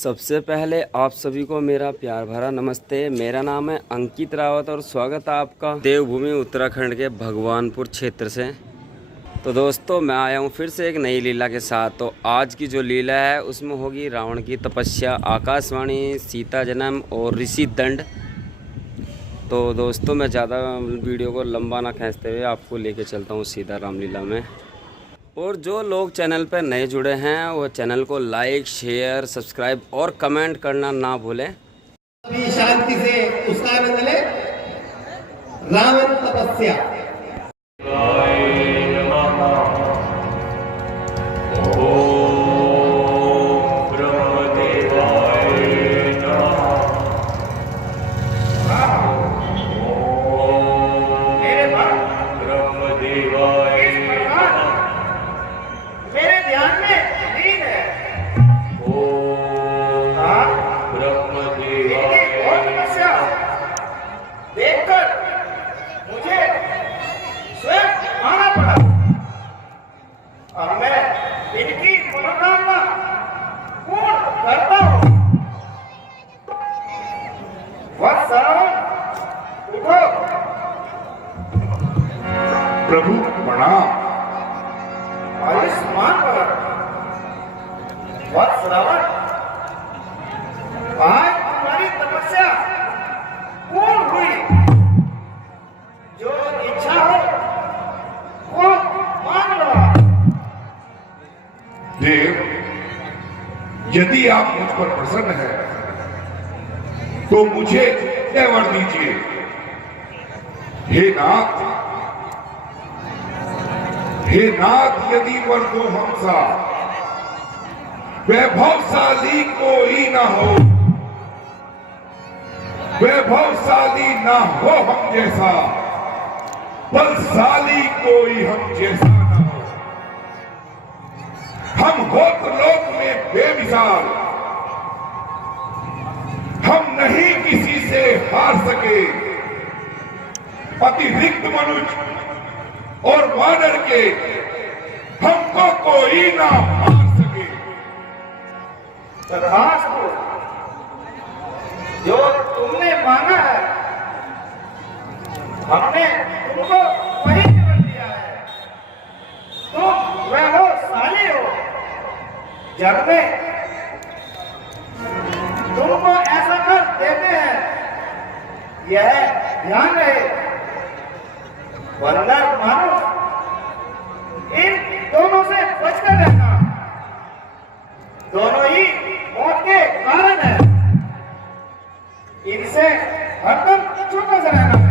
सबसे पहले आप सभी को मेरा प्यार भरा नमस्ते। मेरा नाम है अंकित रावत और स्वागत है आपका देवभूमि उत्तराखंड के भगवानपुर क्षेत्र से। तो दोस्तों मैं आया हूँ फिर से एक नई लीला के साथ। तो आज की जो लीला है उसमें होगी रावण की तपस्या, आकाशवाणी, सीता जन्म और ऋषि दंड। तो दोस्तों मैं ज़्यादा वीडियो को लंबा ना खींचते हुए आपको लेके चलता हूँ सीधा रामलीला में। और जो लोग चैनल पर नए जुड़े हैं वो चैनल को लाइक, शेयर, सब्सक्राइब और कमेंट करना ना भूलें। शांति से उसका आनंद ले। रावण तपस्या। देखकर मुझे स्वयं आना पड़ा। अब मैं इनकी मनोकामना पूर्ण करता हूँ। उठो। प्रभु प्रणाम। आयुष्मान भव। वत्स रावण, आज तुम्हारी तपस्या पूर्ण हुई। जो इच्छा हो वो मांग लो। देव, यदि आप मुझ पर प्रसन्न हैं तो मुझे यह वर दीजिए। हे नाथ, यदि वर दो हमसा, वैभवशाली कोई ना हो, वैभवशाली ना हो हम जैसा, बलशाली कोई हम जैसा ना हो। हम होत लोक में बेमिसाल, हम नहीं किसी से हार सके। अतिरिक्त मनुष्य और वानर के हमको कोई ना मार सके। तथास्तु, जो तुमने मांगा है हमने तुमको वही कर दिया है। तुम वैभवशाली हो। जब में तुमको ऐसा कर देते हैं, यह ध्यान रहे। वरना मानो इन दोनों से बचकर रहना। दोनों ही मौत के कारण है। इनसे हरदम चुप रहना है।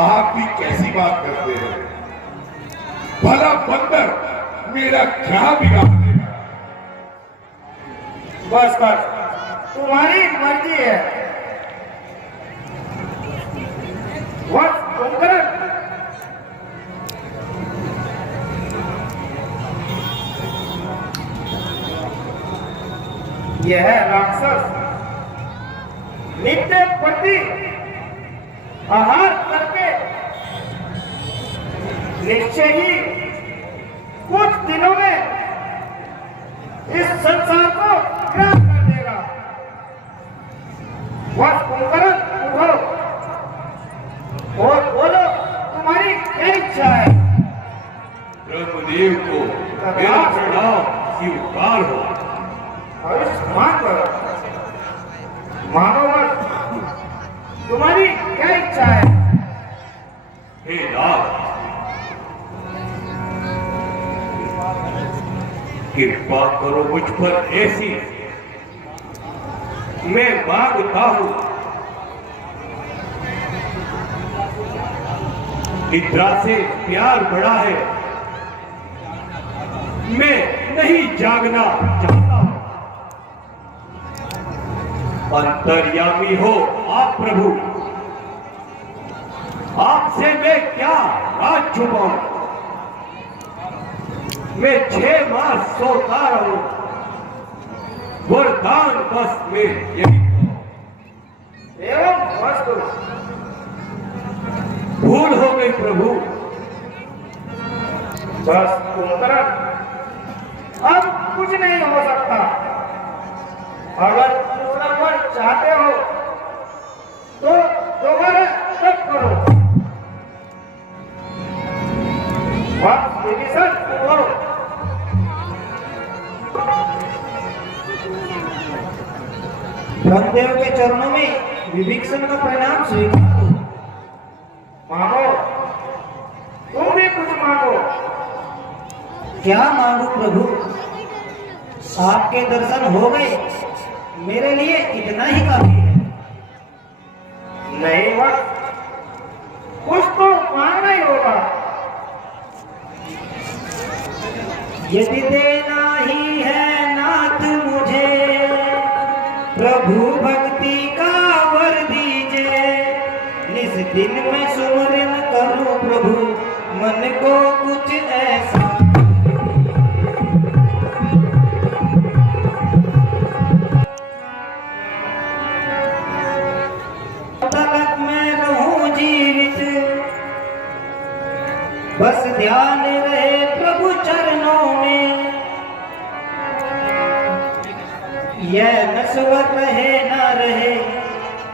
आप भी कैसी बात करते हैं? भला बंदर मेरा क्या बिगाड़ देगा? बस बस, तुम्हारी मर्जी है। वत्स कुंभकर्ण, यह राक्षस नित्य प्रति आहार करके निश्चय ही कुछ दिनों में इस संसार को ग्रास कर देगा। वत्स कुंभकर्ण, उठो और बोलो तुम्हारी क्या इच्छा है। ब्रह्मदेव को मेरा प्रणाम स्वीकार हो। आयुष्मान भव। मानो वत्स, तुम्हारी क्या इच्छा है। हे नाथ, कृपा करो मुझ पर ऐसी। मैं मांगता हूं निद्रा से प्यार बड़ा है। मैं नहीं जागना चाहता हूं। अंतर्यामी हो आप प्रभु, आपसे मैं क्या राज छुपाऊं। मैं 6 मास सोता रहूं। वरदान बस में यही एवं वस्तु भूल हो गई प्रभु। बस कुंभकर्ण, अब कुछ नहीं हो सकता। अगर दूसरा वर चाहते हो तो दोबारा तब करो। बस विभीषण करो। ब्रह्मदेव के चरणों में विभीषण का प्रणाम स्वीकार करो। मांगो, तुम भी कुछ मांगो। क्या मांगू प्रभु? आपके दर्शन हो गए, मेरे लिए इतना ही काफी है। नहीं बस कुछ तो मांगना ही होगा। यदि देना ही है नाथ मुझे, प्रभु भक्ति का वर दीजिए। निस दिन में सुमरन करूं प्रभु, मन को कुछ ऐसा। तलक मैं रहूं जीवित, बस ध्यान रहे प्रभु चरणों में। यह नश्वर रहे न रहे,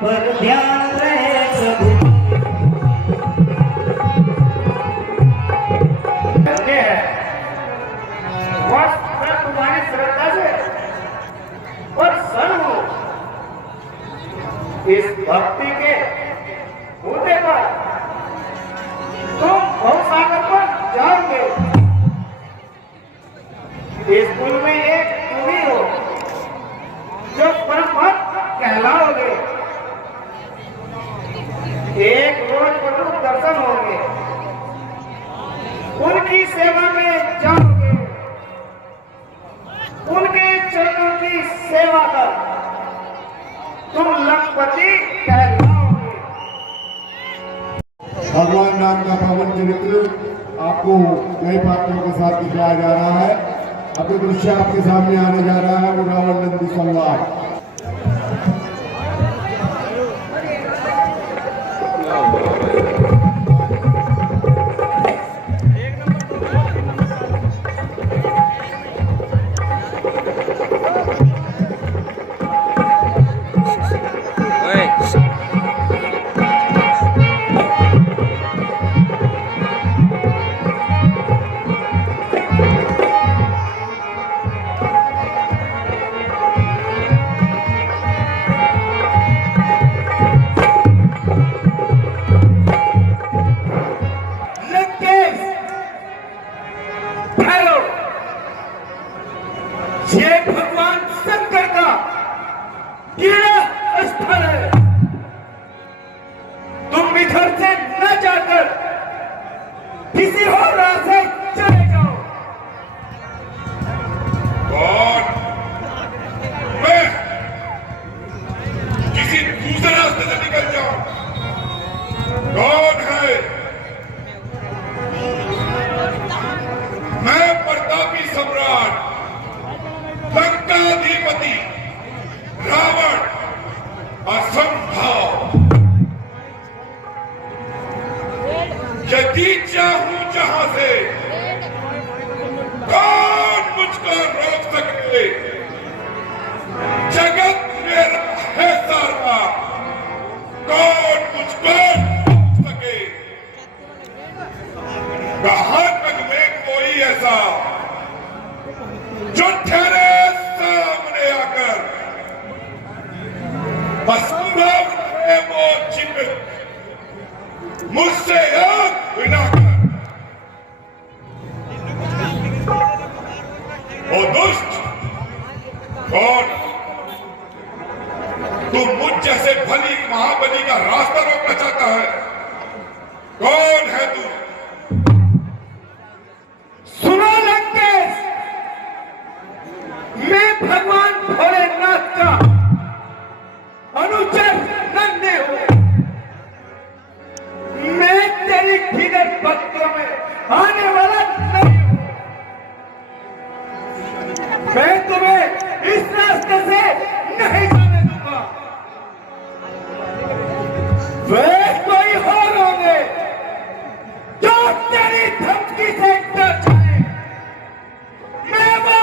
पर ध्यान रहे प्रभु। धन्य है बस मैं तुम्हारी श्रद्धा से प्रसन्न हूं। इस भक्ति के होने पर तुम भवसागर पर जाओगे। इस कुल में एक तुम ही हो जो परम भक्त कहलाओगे। एक रोज प्रभु दर्शन होंगे, उनकी सेवा में जाओगे, उनके चरणों की सेवा कर तुम लखपति कहलाओगे। भगवान राम का पावन चरित्र आपको नए पात्रों के साथ दिखाया जा रहा है। अभी दृश्य आपके सामने आने जा रहा है वो रावण नंदी संवाद। ये भगवान शंकर का क्रीड़ा स्थल है। तुम इधर से न जाकर किसी और राह से चले जाओ। कौन? मैं किसी दूसरे रास्ते से निकल जाऊं? कौन है? मैं प्रतापी सम्राट लंकाधिपति रावण असंभव। यदि चाहूं जहां से कौन मुझको रोक सके? जगत मेरा है सारा, कौन मुझको रोक सके? कहां तक में कोई ऐसा जो ठहरे सामने आकर असंभव है वो जिद मुझसे आग बिना कर। ओ दुष्ट, कौन? तू मुझ जैसे भली महाबली का रास्ता रोकना चाहता है? कौन है तू? सुनो लंकेश, मैं भगवान भोलेनाथ का अनुचर नंदी हूं। मैं तेरी किधर भक्तों में आने वाला नहीं हूं। मैं तुम्हें इस रास्ते से नहीं जाने दूंगा। वे कोई और होंगे जो तेरी धमकी से डर जाए। मैं वो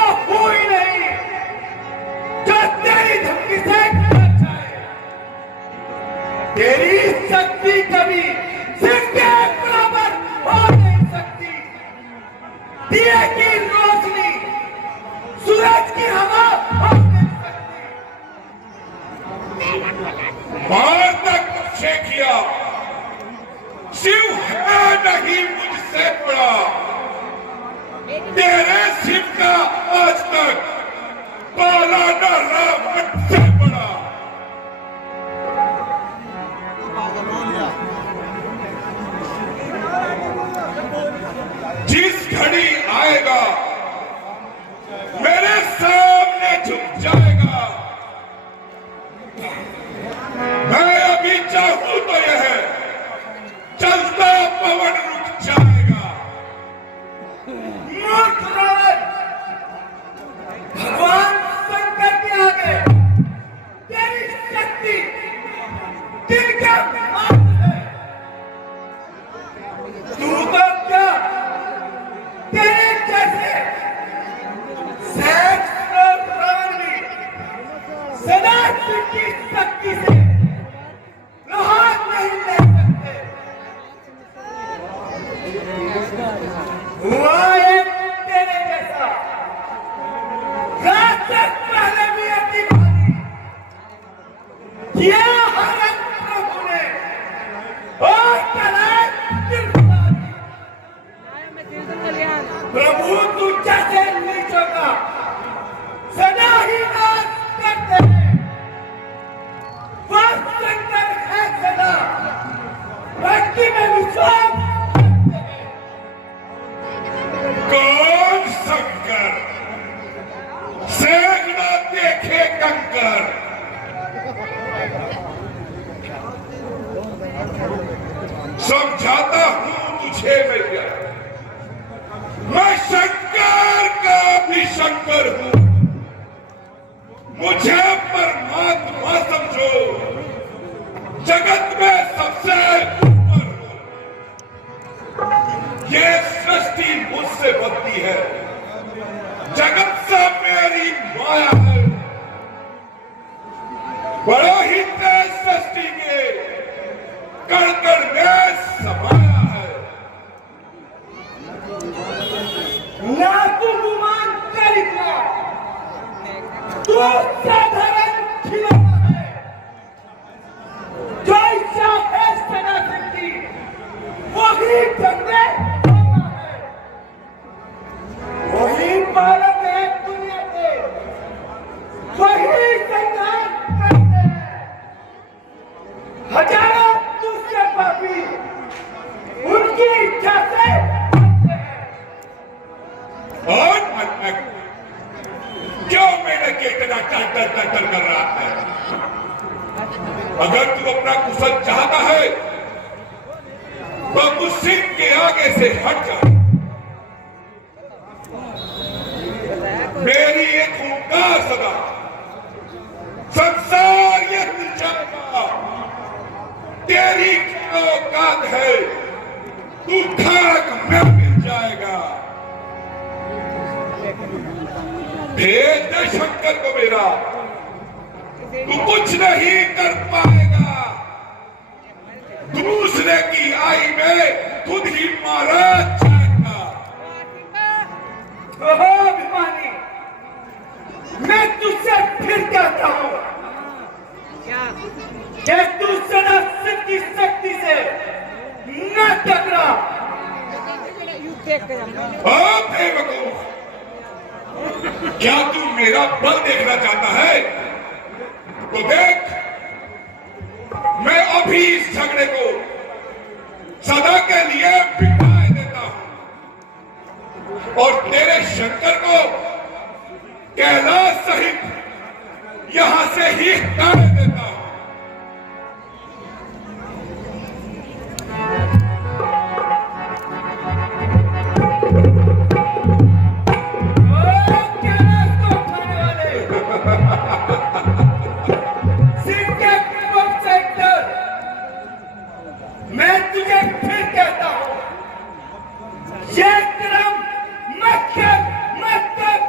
तक पहले भी अधिकारी किया हरन प्रभु ने और कराए प्रभु तू जैसे नीचों का सदा ही नाश करते हैं वह शंकर है सदा भक्ति में विश्वास करते हैं। कौन शंकर सेना देखे कंकर समझाता हूं तुझे भैया मैं शंकर का भी शंकर हूं मुझे परमात्मा समझो जगत में सबसे ऊपर हूं ये सृष्टि मुझसे बनती है जगत से मेरी माया है बड़ा ही तेज सृष्टि के कण कण में समाया है ना तू गुमान कर इतना तू साधारण खिलौना है जो इच्छा है सदा शक्ति वही जग में होना है वही पालक है दुनिया के वही संघार करते हैं हजारों दूसरे पापी उनकी इच्छा से बनते हैं। और क्यों मेरे के इतना टल कर रहा है अगर तू अपना कुशल चाहता है तो मुझसे के आगे से हट जा मेरी एक हुंकार सदा संसार ये जाएगा तेरी क्या औकात है तू खाक में मिल जाएगा भेज दे शंकर को मेरा तू कुछ नहीं कर पाएगा दूसरे की आई में खुद ही मारा जाएगा ओहो अभिमानी मैं तुझसे फिर कहता हूं कि तू सदा की शक्ति से न टकरा बेवकूफ क्या तू मेरा बल देखना चाहता है तो देख मैं अभी इस झगड़े को सदा के लिए बिताए देता हूं और तेरे शंकर को कैलाश सहित यहां से ही हटाने देता हूं मैं तुझे फिर कहता हूं ये क्रम मत कर मत कर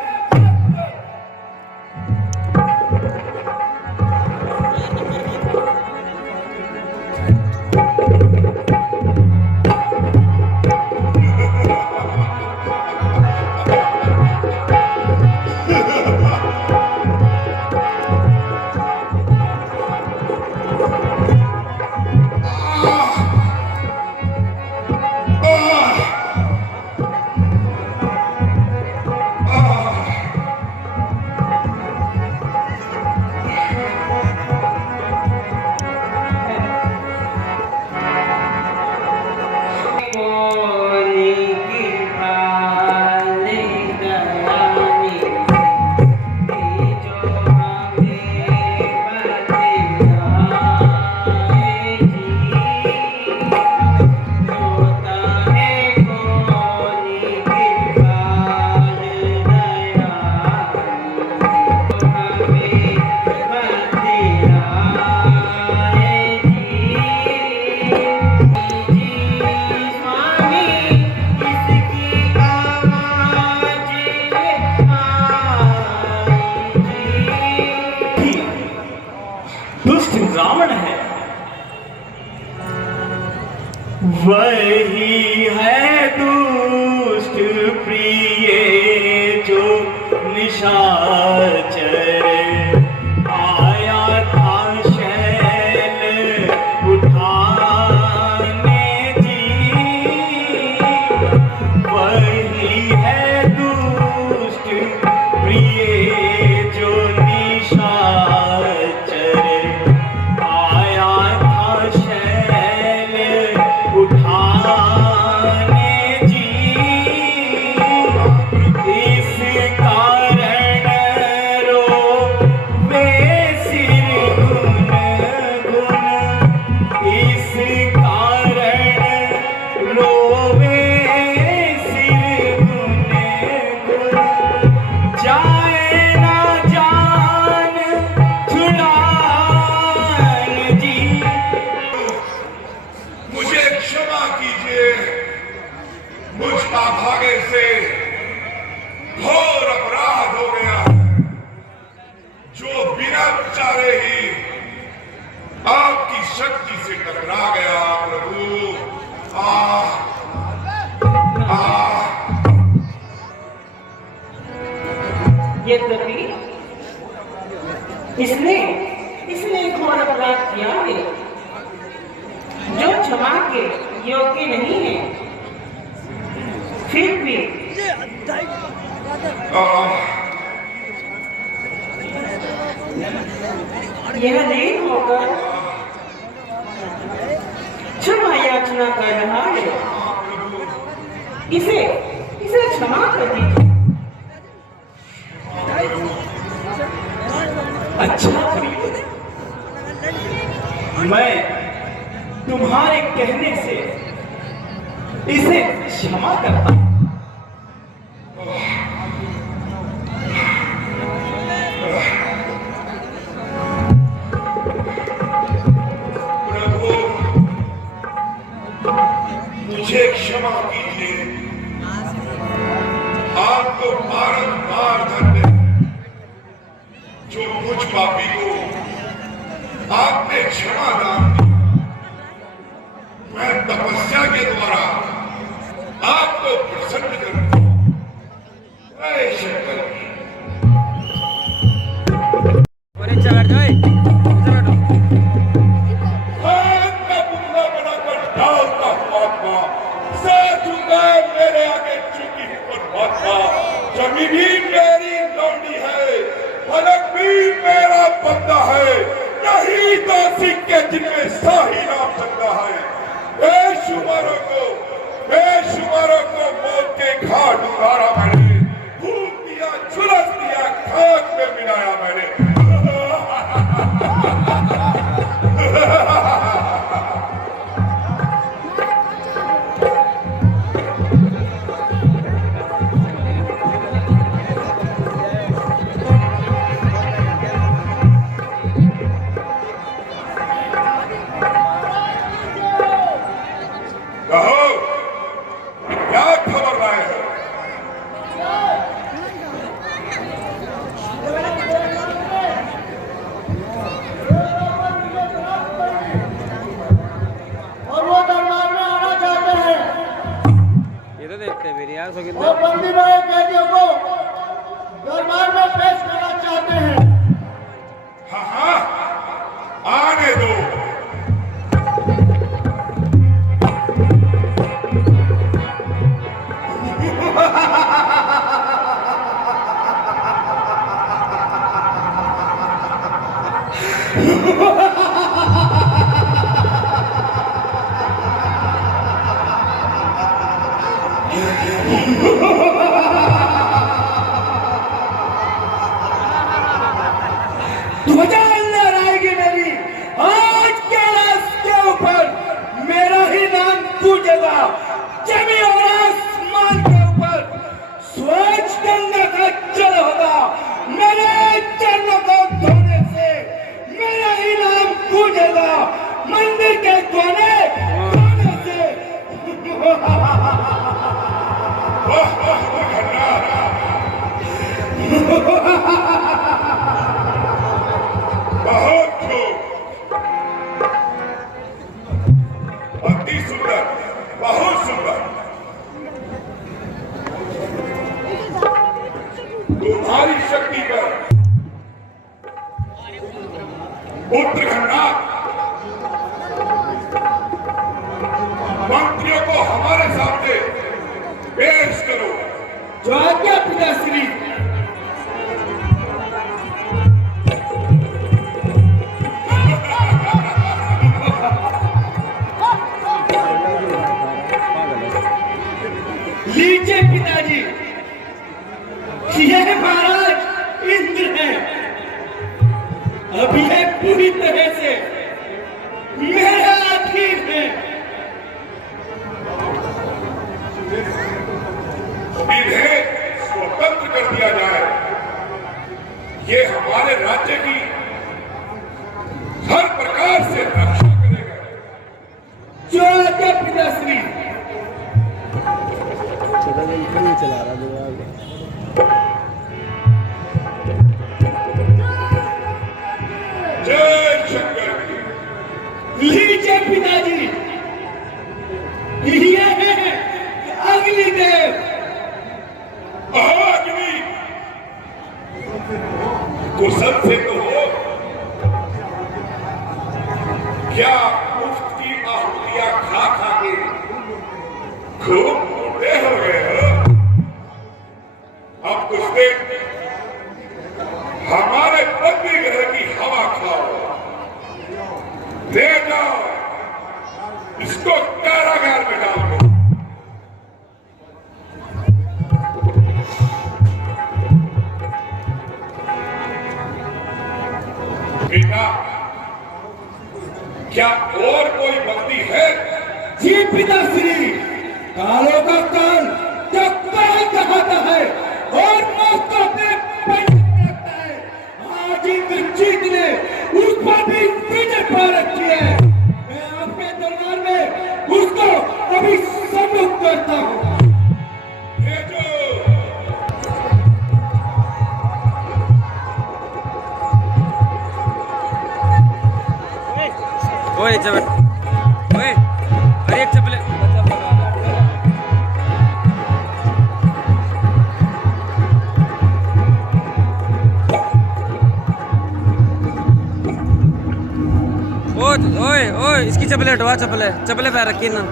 रावण है वही है दुष्ट प्रिय जो निशाचर देवी, इसने घोर अपराध किया है जो क्षमा के योग्य नहीं है। फिर भी यह लीन होकर क्षमा याचना कर रहा है। इसे क्षमा कर दीजिए। अच्छा मैं तुम्हारे कहने से इसे क्षमा करता हूं। प्रभु मुझे क्षमा कीजिए, आपको बारंबार धन्यवाद जो मुझ पापी को आपने क्षमा दान दिया। मैं तपस्या के द्वारा आपको प्रसन्न करूंगा। जय शंकर। खान का पुतला बनाकर डालता महात्मा, सच उदय मेरे आगे चुकी हूं परमात्मा। जमी भी मेरी लौंडी है, फलक भी मेरा बंदा है, नहीं तो सिक्के जिनमें शाही नाम चलता है। बेशुमारों को मौत के घाट उतारा मैंने, फूक दिया, झुलस दिया, खाक में मिलाया मैंने। कहो क्या खबर लाए हो? और वो दरबार में आना चाहते हैं। ये तो देखते हैं मेरी यार सो वो बंदी भाई कैदियों को दरबार में पेश करना चाहते हैं। हाँ हाँ, आने दो। ध्वजा लहराएगी मेरी, आज कैलाश के ऊपर मेरा ही नाम गूंजेगा। जमी और आसमान के ऊपर स्वच्छ गंगा का जल होगा। मेरे चरणों को धोने से मेरा ही नाम गूंजेगा। मंदिर के कोने धोने से बहुत खूब, अति सुंदर, बहुत सुंदर। तुम्हारी शक्ति पर पुत्र खंडात मंत्रियों को हमारे सामने पेश करो। जो आज्ञा पिताश्री। लीजिए पिताजी, यह महाराज इंद्र है। अब यह पूरी तरह से मेरा अधीन है। इन्हें स्वतंत्र कर दिया जाए। ये हमारे राज्य की हर प्रकार से रक्षा करेगा। जो आज्ञा पिताश्री। चला रहा जय शंकर। लीजिए पिताजी, ये है अग्निदेव। अग्नि कुशल से तो हो, क्या मुफ्त की आहुतियां खा खा के खूब मोटे हो गए हो? अब कुछ देर हमारे पति ग्रह की हवा खाओ, ले जाओ इसको कारागार में डाल दो। बेटा, क्या और कोई बंदी है? जी पिताश्री, कालों का काल जब काल कहाता है और मौत को अपने पैसे में रखता है, आज इंद्रजीत ने उस पर भी विजय पा रखी है। मैं आपके दरबार में उसको अभी सम्मुख करता हूँ। भेजो। ओए चपल, ओए अरे एक चपले। ओए ओए इसकी चपले हटवा, चपले पैर रखी ना।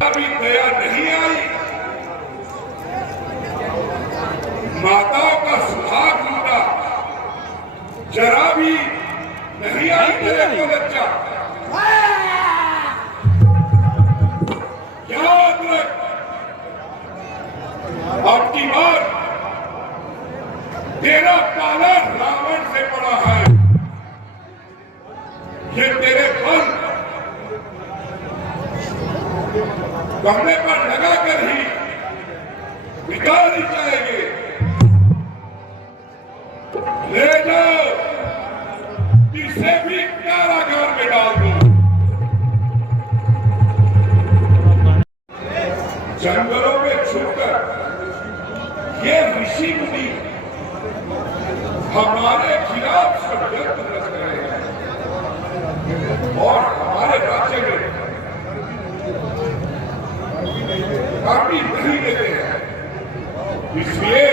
अभी दया नहीं आई, माताओं का सुहाग लूटा, जरा भी नहीं आई तेरे को लज्जा। याद रख, अब की बार तेरा पाला रावण से पड़ा है। ये तेरे फल गमले पर लगाकर ही निकाल ही जाएंगे। ले जाओ, इसे भी कारागार में डाल दो। जंगलों में छुपकर ये ऋषि मुनि हमारे खिलाफ षड्यंत्र रच रहे हैं और हमारे राज्य में काफी नहीं देते हैं। इसलिए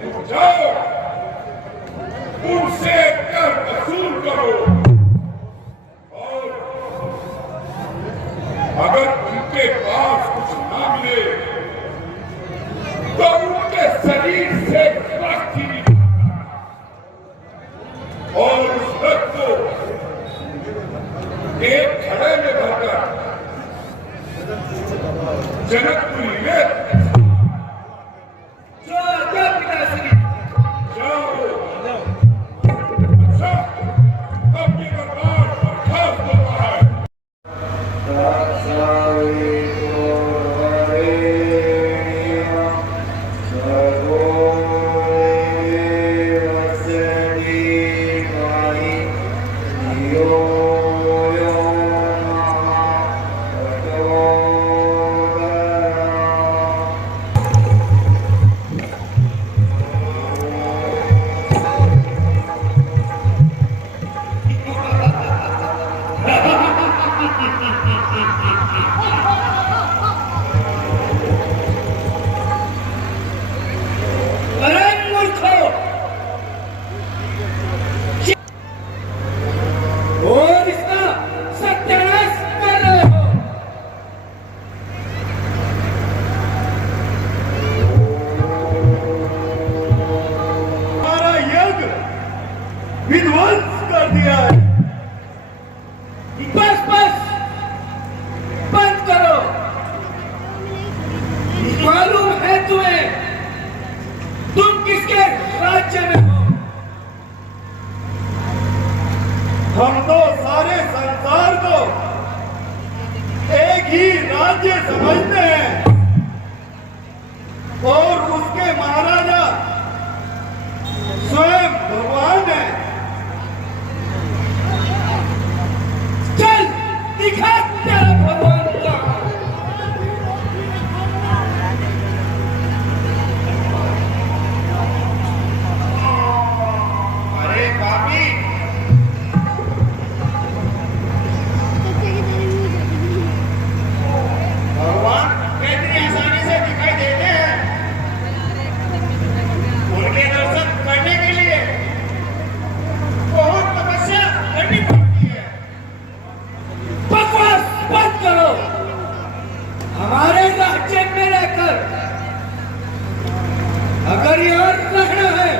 तुम जाओ, उनसे कर वसूल करो और अगर उनके पास कुछ ना मिले तो उनके शरीर से रक्त ही निकालना और उस रक्त को एक घड़े में भरकर जनकपुरी में जाओ। अच्छा, अब ये दरबार बर्खास्त होता है। अरे मूर्खों, और इसका सत्यानाश कर रहे हो। हमारा यज्ञ विध्वंस कर दिया है। बस बस राज्य समझते हैं और उसके महाराजा स्वयं भगवान है। चल दिखा तेरा भगवान का। अरे पापी, भगवान कितनी आसानी से दिखाई देते हैं। उनके दर्शन करने के लिए बहुत तपस्या करनी पड़ती है। बकवास बंद करो। हमारे राज्य में रहकर अगर यहाँ रहना है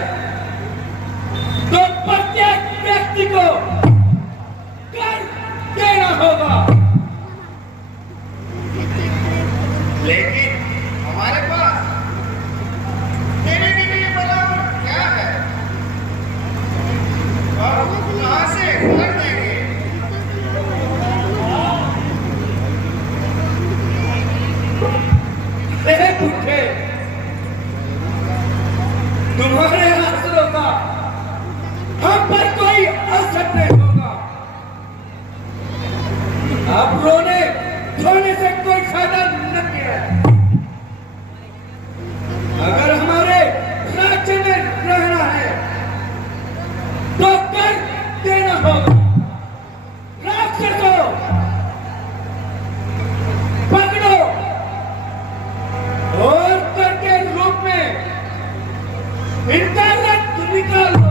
तो प्रत्येक व्यक्ति को कर देना होगा। लेकिन हमारे पास देने के लिए बराबर क्या है? और कहाँ से कर देंगे? पूछे तुम्हारे आसरों का हम पर कोई असर नहीं होगा। आप रोने धोने से कोई फायदा नहीं है। अगर हमारे राज्य में रहना है तो कर देना होगा। राक्षस को पकड़ो और कर के रूप में इनका रक्त निकालो।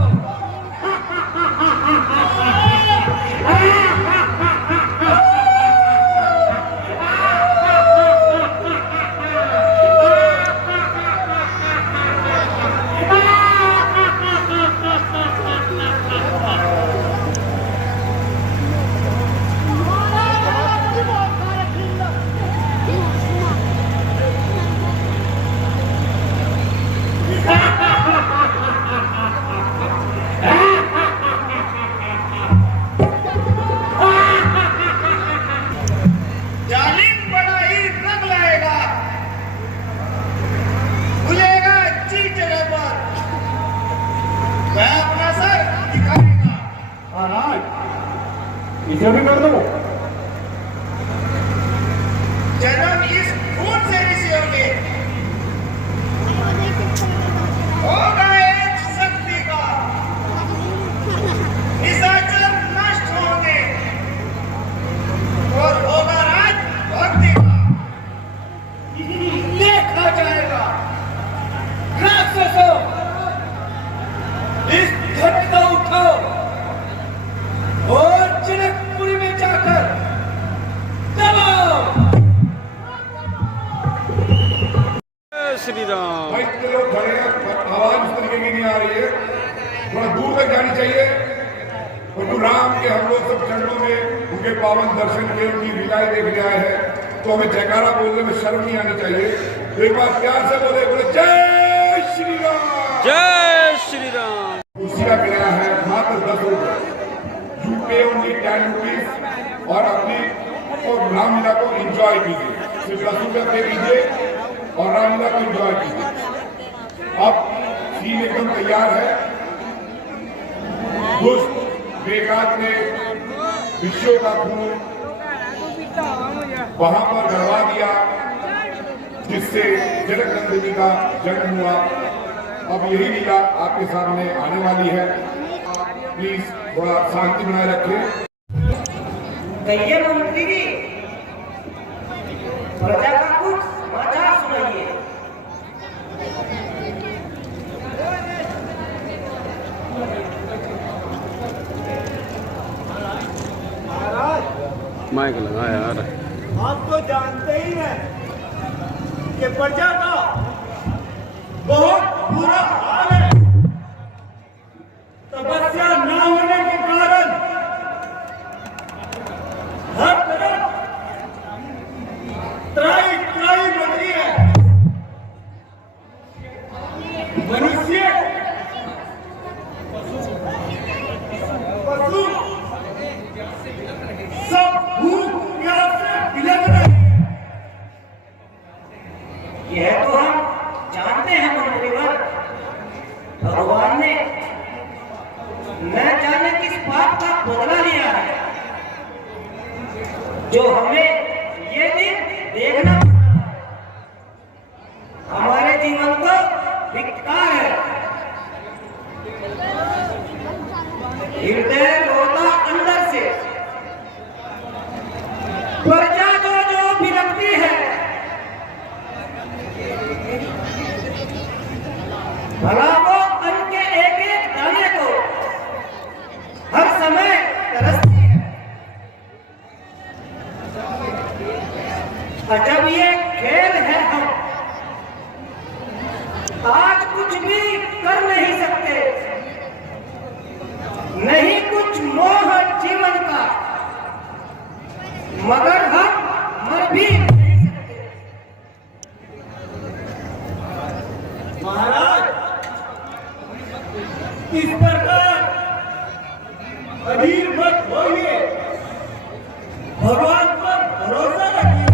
इसे भी कर दो। जन्म इस खून से ऋषियोगे होगा एक शक्ति का। निशाचर नष्ट होंगे और होगा राज भक्ति का। देखा जाएगा राक्षसों, इस धरती को उठाओ और जनकपुरी में जाकर दबाओ। श्री राम। भाई इतने लोग खड़े हैं, आवाज इस तरीके की नहीं आ रही है, थोड़ा दूर तक जानी चाहिए। प्रभु राम के हम लोग सब चरणों में उनके पावन दर्शन के उनकी लीलाएं देखने आए हैं, तो हमें जयकारा बोलने में शर्म नहीं आनी चाहिए। तो एक बार प्यार से बोले, बोले जय श्री राम। जय श्री राम। कुर्सी का किराया है मात्र 10 रुपए। यू पे ओनली 10 रुपीज और अपनी और रामलीला को एंजॉय कीजिए। सिर्फ 10 रुपये पे कीजिए और रामलीला को एंजॉय कीजिए। अब सीन एकदम तैयार है। दुष्ट बेगात ने विश्व का खून वहां पर गड़वा दिया, जिससे जनक नंदिनी का जन्म हुआ। अब यही लीला आपके सामने आने वाली है। प्लीज थोड़ा शांति बनाए रखें। कहिए मंत्री जी, प्रजा का कुछ समाचार सुनाइए। माइक लगा यार। आप तो जानते ही हैं कि प्रजा का बहुत बुरा हाल है। तपस्या न होने के कारण हर तरफ त्राही त्राही बन रही है। मनुष्य पशु सब भूख प्यास से बिलख रहे हैं। देखना पड़ता है। हमारे जीवन को धिक्कार है। हृदय रोता अंदर से, प्रजा जो बिलखती है, भला वो अन्न के एक एक दाने को हर समय तरसती है। जब ये खेल है, हम आज कुछ भी कर नहीं सकते, नहीं कुछ मोह जीवन का, मगर हम मर भी नहीं सकते। महाराज, इस प्रकार अधीर मत होइए, भगवान पर भरोसा रखिए,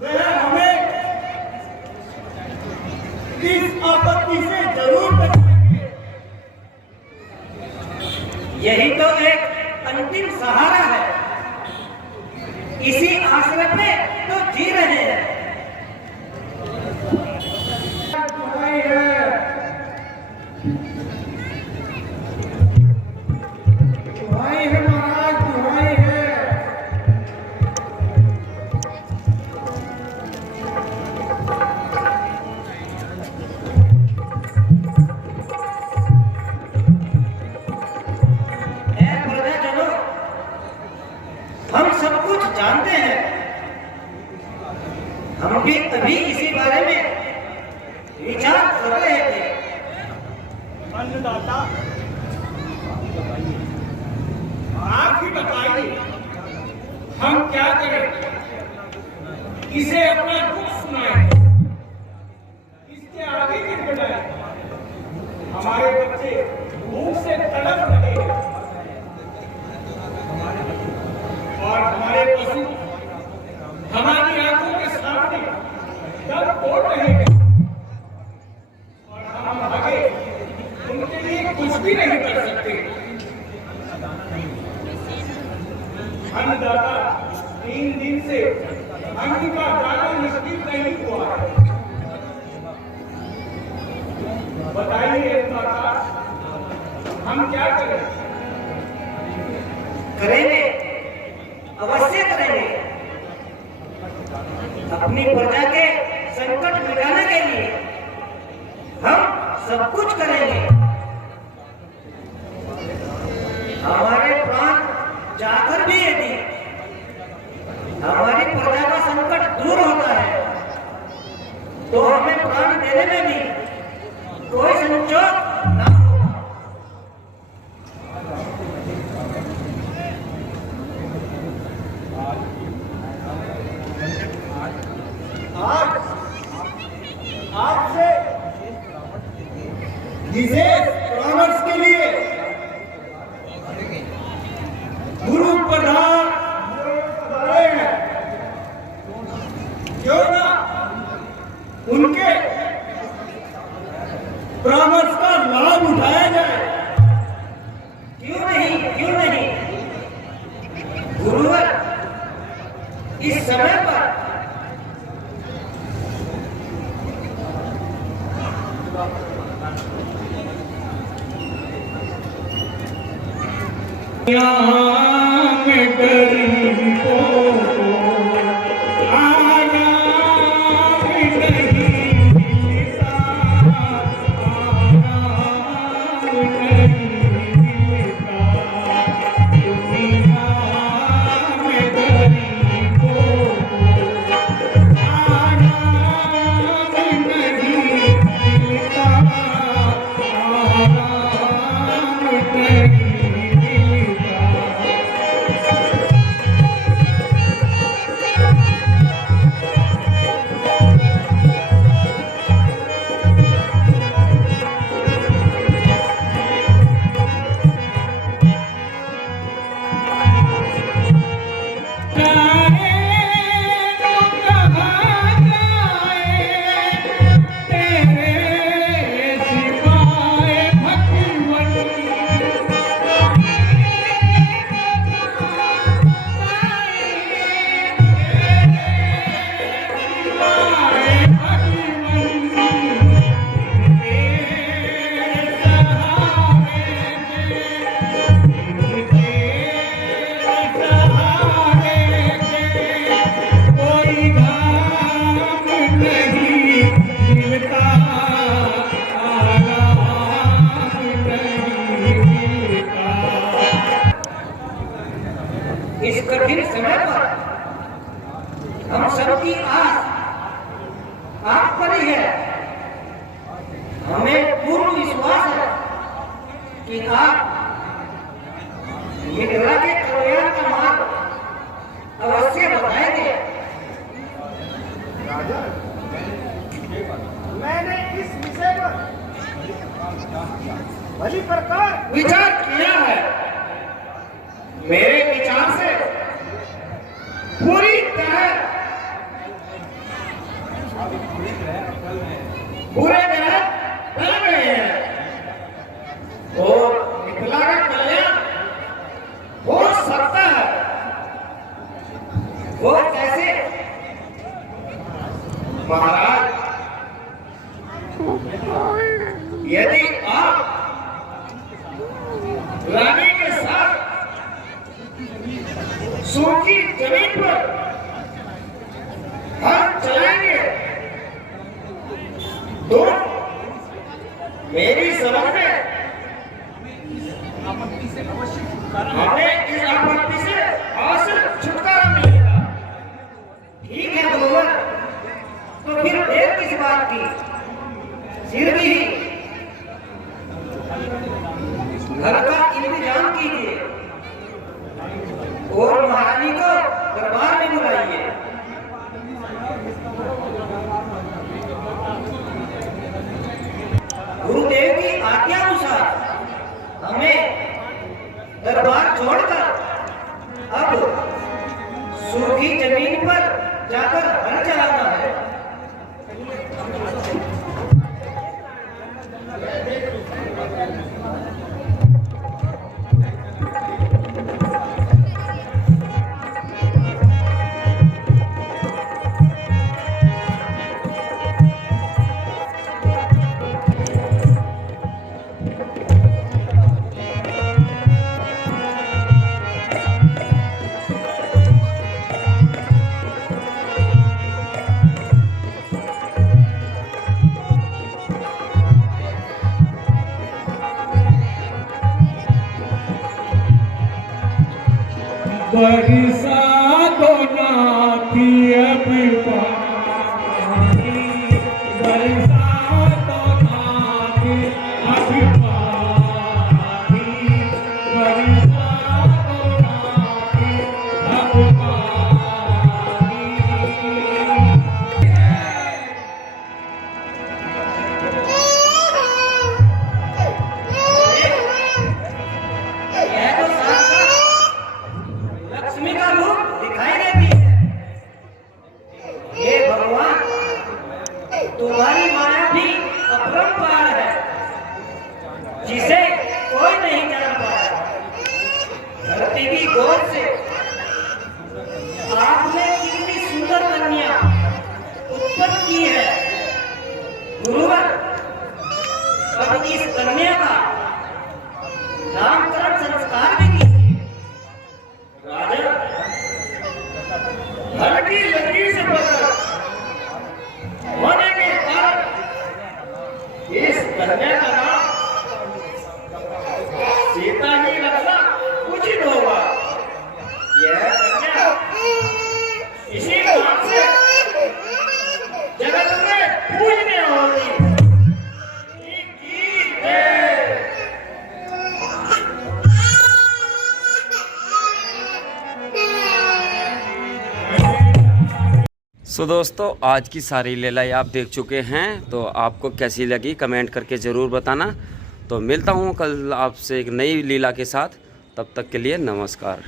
वह हमें इस आपत्ति से जरूर बचाएंगे। यही तो एक अंतिम सहारा है, इसी आश्रय पे तो जी रहे हैं। दुहाई है, दुहाई है महाराज, दुहाई है। प्रजाजनों, हम सब कुछ जानते हैं। हम भी अभी इसी बारे में विचार कर रहे थे। अन्नदाता, आप ही बताइए, हम क्या करें? इसे अपना दुख सुनाएं, इसके आगे गिर बढ़ाएं। हमारे बच्चे भूख से तड़प रहे हैं और हमारे पशु हमारी आंखों के सामने दर तोड़ रहे हैं और हम आगे उनके लिए कुछ भी नहीं कर सकते। अन्नदाता, 3 दिन से अन्न का दाना नसीब नहीं हुआ है। बताइए अन्नदाता, हम क्या करें? करेंगे, अवश्य करेंगे। अपनी प्रजा के संकट मिटाने के लिए हम सब कुछ करेंगे। हमारे प्राण जाकर भी यदि हमारी प्रजा का संकट दूर होता है, तो हमें प्राण देने में भी कोई संकोच न होगा। आज आपसे विशेष परामर्श के लिए गुरु प्रधान आए हैं। क्यों ना उनके परामर्श का लाभ उठाया जाए? क्यों नहीं, क्यों नहीं। गुरुवर इस समय पर राम गरीबों को आराम नहीं मिलता, आराम नहीं मिलता। दुनिया में गरीबों को आराम नहीं मिलता, आराम नहीं मिलता। समय पर हम सबकी आस आप पर ही है। हमें पूर्ण विश्वास है कि आप मिथिला के कल्याण का मार्ग अवश्य बताएंगे। मैंने इस विषय पर भली प्रकार विचार किया है। मेरे विचार से पूरी तरह पूरे तरह बन गए हैं और मिथिला का कल्याण हो सकता है। वो कैसे? महाराज, यदि आप रानी के साथ सूखी जमीन पर हल चलाएंगे तो मेरी समझ में हमें इस आपत्ति से अवश्य छुटकारा मिलेगा। ठीक है गुरुवर, तो फिर देर किस बात की? सिर भी घर का इंतजाम कीजिए और महारानी को दरबार में बुलाइए। गुरुदेव की आज्ञा अनुसार हमें दरबार छोड़कर अब सूखी जमीन पर जाकर हल चलाना है। बरसा दो नाथी अब पानी, बरसा दो नाथी अब पानी, बरसा दो नाथी अब पानी। यह तो साक्षात लक्ष्मी का रूप दिखाई देती है। हे भगवान, तुम्हारी माया भी अपरंपार है, जिसे कोई नहीं जान पाया। धरती की गोद से आपने कितनी सुंदर कन्या उत्पन्न की है। गुरुवर, अब इस कन्या का नामकरण संस्कार भी कीजिए। राजा, हल्की लकड़ी से पकड़ होने के कारण इस कन्या का नाम सीता ही रखना उचित होगा। यह कन्या इसी नाम से जगत में पूजनीय होगी। सो दोस्तों, आज की सारी लीलाएं आप देख चुके हैं, तो आपको कैसी लगी कमेंट करके ज़रूर बताना। तो मिलता हूँ कल आपसे एक नई लीला के साथ, तब तक के लिए नमस्कार।